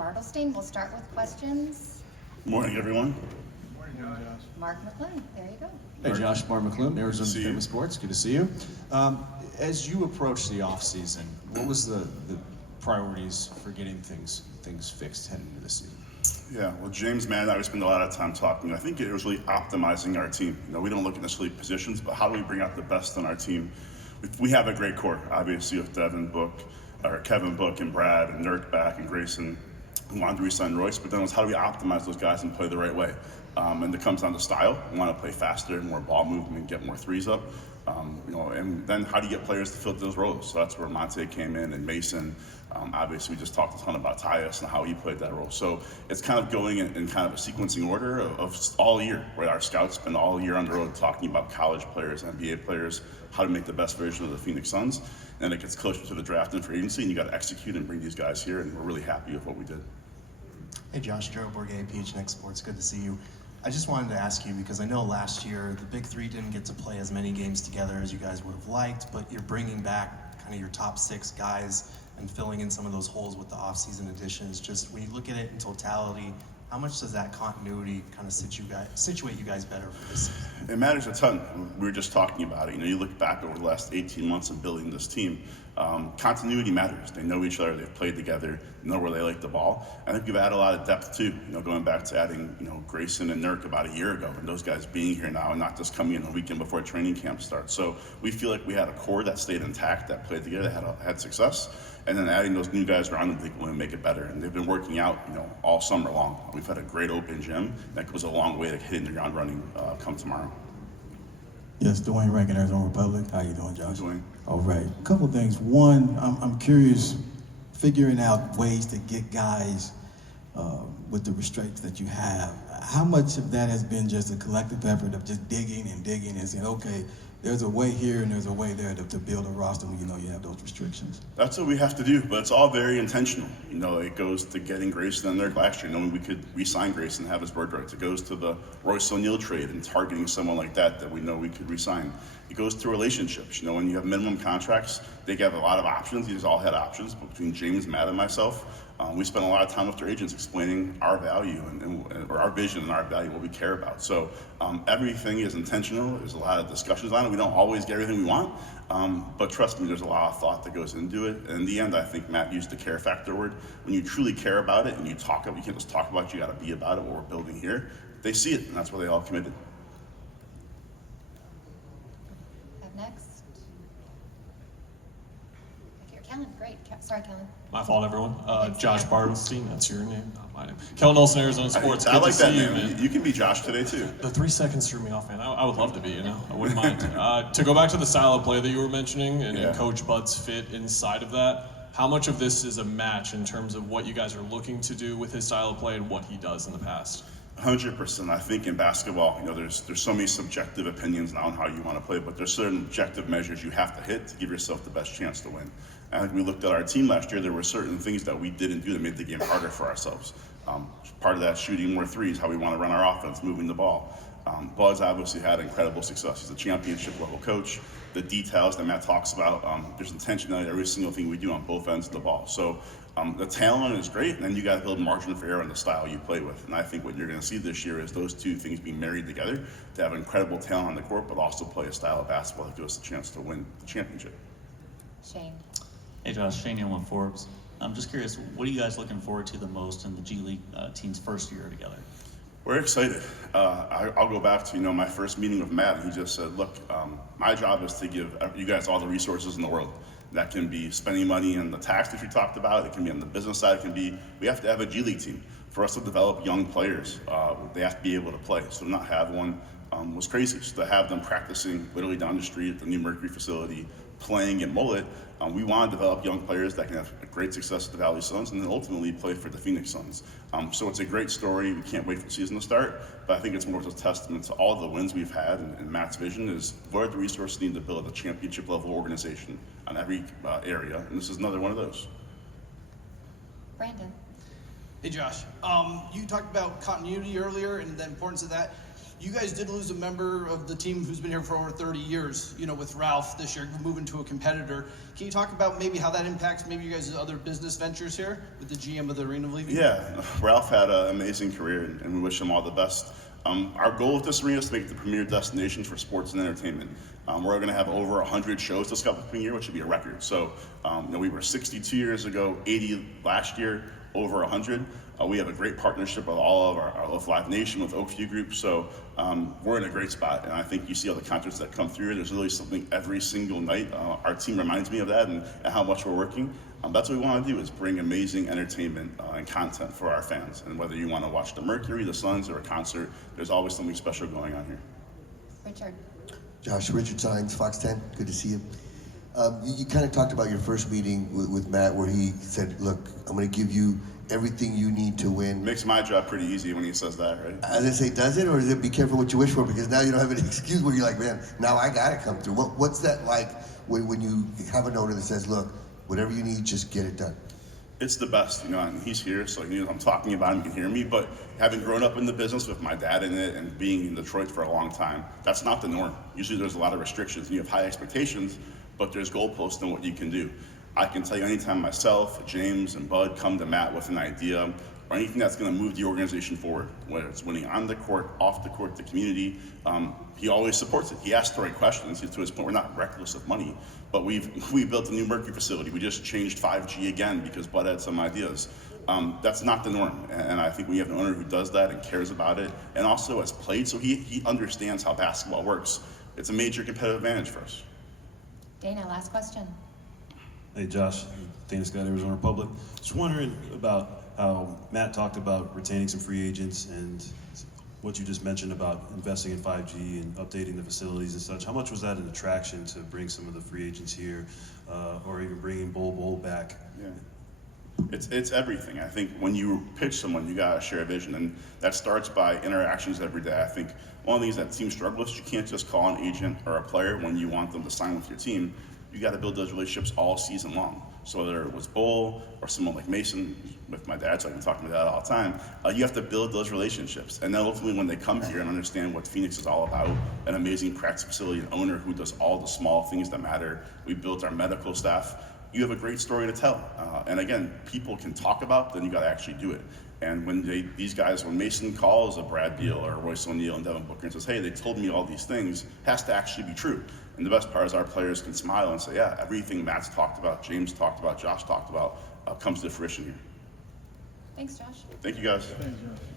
Bartelstein. We'll start with questions. Morning, everyone. Morning, Josh. Mark McClune, there you go. Hey Josh, Mark McClune, Arizona Famous Sports. Good to see you. As you approach the off season, what was the priorities for getting things fixed heading into the season? Yeah, well, James, Matt, and I spend a lot of time talking. I think it was really optimizing our team. We don't look at necessarily positions, but how do we bring out the best in our team? We have a great core, obviously, with Kevin Book, and Brad, and Nurk back, and Grayson, who wanted to re-sign Royce. But then it was how do we optimize those guys and play the right way? And it comes down to style. We want to play faster, more ball movement, get more threes up. And then how do you get players to fill those roles? So that's where Monte came in, and Mason. Obviously, we just talked a ton about Tyus and how he played that role. So it's kind of going in kind of a sequencing order of all year, where our scouts spend all year on the road talking about college players, NBA players, how to make the best version of the Phoenix Suns. And it gets closer to the draft and free agency, and you got to execute and bring these guys here, and we're really happy with what we did. Hey Josh, Gerald Bourget, PHNX Sports, good to see you. I just wanted to ask you, because I know last year the Big Three didn't get to play as many games together as you guys would have liked, but you're bringing back kind of your top 6 guys and filling in some of those holes with the off-season additions. Just when you look at it in totality, how much does that continuity kind of situate you guys better for this season? It matters a ton. We were just talking about it. You look back over the last 18 months of building this team. Continuity matters. They know each other. They've played together. Know where they like the ball. I think we've added a lot of depth too. Going back to adding Grayson and Nurk about a year ago, and those guys being here now and not just coming in a weekend before training camp starts. So we feel like we had a core that stayed intact, that played together, that had success. And then adding those new guys around them, I think will make it better. And they've been working out, all summer long. We've had a great open gym. That goes a long way to hitting the ground running come tomorrow. Yes, Dwayne Rankin, Arizona Republic. How you doing, Josh? Dwayne. All right. A couple of things. One, I'm curious, figuring out ways to get guys with the restraints that you have. How much of that has been just a collective effort of just digging and saying, okay, there's a way here and there's a way there to build a roster when you have those restrictions? That's what we have to do, but it's all very intentional. It goes to getting Grayson in there last year, knowing we could re-sign Grayson and have his bird rights. It goes to the Royce O'Neal trade and targeting someone like that we know we could re-sign. It goes to relationships. When you have minimum contracts, they have a lot of options. These all had options, but between James, Matt, and myself, we spent a lot of time with their agents explaining our value or our vision and our value, what we care about. So everything is intentional. There's a lot of discussions on it. We don't always get everything we want, but trust me, there's a lot of thought that goes into it. And in the end, I think Matt used the care factor word. When you truly care about it and you talk about it, you can't just talk about it, you got to be about it, what we're building here. They see it, and that's why they all committed. Up next. Kellen, great. Sorry, Kellen. My fault, everyone. Josh Bartelstein, that's your name, not my name. Kellen Olson, Arizona Sports. I Good like to see that, you, man. You can be Josh today, too. The 3 seconds threw me off, man. I would love to be, I wouldn't mind. To go back to the style of play that you were mentioning and Coach Bud's fit inside of that, how much of this is a match in terms of what you guys are looking to do with his style of play and what he does in the past? 100%. I think in basketball, there's so many subjective opinions on how you want to play, but there's certain objective measures you have to hit to give yourself the best chance to win. I think we looked at our team last year, there were certain things that we didn't do that made the game harder for ourselves. Part of that, shooting more threes, how we want to run our offense, moving the ball. Bud's obviously had incredible success. He's a championship level coach. The details that Matt talks about, there's intentionality in every single thing we do on both ends of the ball. So the talent is great, and then you got to build margin for error in the style you play with. And I think what you're going to see this year is those two things being married together to have incredible talent on the court, but also play a style of basketball that gives us a chance to win the championship. Shane. Hey Josh, Shane Young with Forbes. I'm just curious, what are you guys looking forward to the most in the G League team's first year together? We're excited. I'll go back to my first meeting with Matt, and he just said, look, my job is to give you guys all the resources in the world. That can be spending money in the tax that you talked about. It can be on the business side. It can be, we have to have a G League team. For us to develop young players, they have to be able to play. So to not have one was crazy. So to have them practicing literally down the street at the new Mercury facility, playing in Mullet, we want to develop young players that can have great success at the Valley Suns and then ultimately play for the Phoenix Suns. So it's a great story. We can't wait for the season to start, but I think it's more of a testament to all the wins we've had, and Matt's vision is what are the resources needed to build a championship level organization on every area, and this is another one of those. Brandon. Hey Josh, you talked about continuity earlier and the importance of that. You guys did lose a member of the team who's been here for over 30 years, you know, with Ralph this year, moving to a competitor. Can you talk about maybe how that impacts maybe you guys' other business ventures here with the GM of the arena leaving? Yeah, Ralph had an amazing career, and we wish him all the best. Our goal with this arena is to make it the premier destination for sports and entertainment. We're going to have over 100 shows this upcoming year, which would be a record. So, we were 62 years ago, 80 last year, over 100. We have a great partnership with all of our Live Nation, with Oakview Group. So we're in a great spot, and I think you see all the concerts that come through. There's really something every single night. Our team reminds me of that and how much we're working. That's what we want to do, is bring amazing entertainment and content for our fans. And whether you want to watch the Mercury, the Suns, or a concert, there's always something special going on here. Richard. Josh, Richard Sines, Fox 10, good to see you. You kind of talked about your first meeting with Matt, where he said, look, I'm going to give you everything you need to win. Makes my job pretty easy when he says that, right? As I say, does it, or is it be careful what you wish for? Because now you don't have an excuse where you're like, man, now I got to come through. What's that like when you have an owner that says, look, whatever you need, just get it done? It's the best, and he's here, so I'm talking about him, you can hear me, but having grown up in the business with my dad in it and being in Detroit for a long time, that's not the norm. Usually there's a lot of restrictions, and you have high expectations, but there's goalposts in what you can do. I can tell you anytime myself, James, and Bud come to Matt with an idea or anything that's going to move the organization forward, whether it's winning on the court, off the court, the community, he always supports it. He asks the right questions. To his point, we're not reckless of money, but we built a new Mercury facility. We just changed 5G again because Bud had some ideas. That's not the norm, and I think when you have an owner who does that and cares about it, and also has played, so he understands how basketball works, it's a major competitive advantage for us. Dana, last question. Hey Josh, Dana Scott, Arizona Republic. Just wondering about how Matt talked about retaining some free agents and what you just mentioned about investing in 5G and updating the facilities and such. How much was that an attraction to bring some of the free agents here, or even bringing Bol back? Yeah. It's everything. I think when you pitch someone, you gotta share a vision, and that starts by interactions every day. I think one of the things that teams struggle with is you can't just call an agent or a player when you want them to sign with your team. You got to build those relationships all season long. So whether it was Bull or someone like Mason with my dad, so I can talk to my dad all the time, you have to build those relationships. And then ultimately when they come here and understand what Phoenix is all about, an amazing practice facility, an owner who does all the small things that matter, we built our medical staff, you have a great story to tell. And again, people can talk about, then you got to actually do it. And when when Mason calls a Brad Beal or Royce O'Neal and Devin Booker and says, hey, they told me all these things, has to actually be true. And the best part is our players can smile and say, yeah, everything Matt's talked about, James talked about, Josh talked about, comes to fruition here. Thanks, Josh. Thank you guys.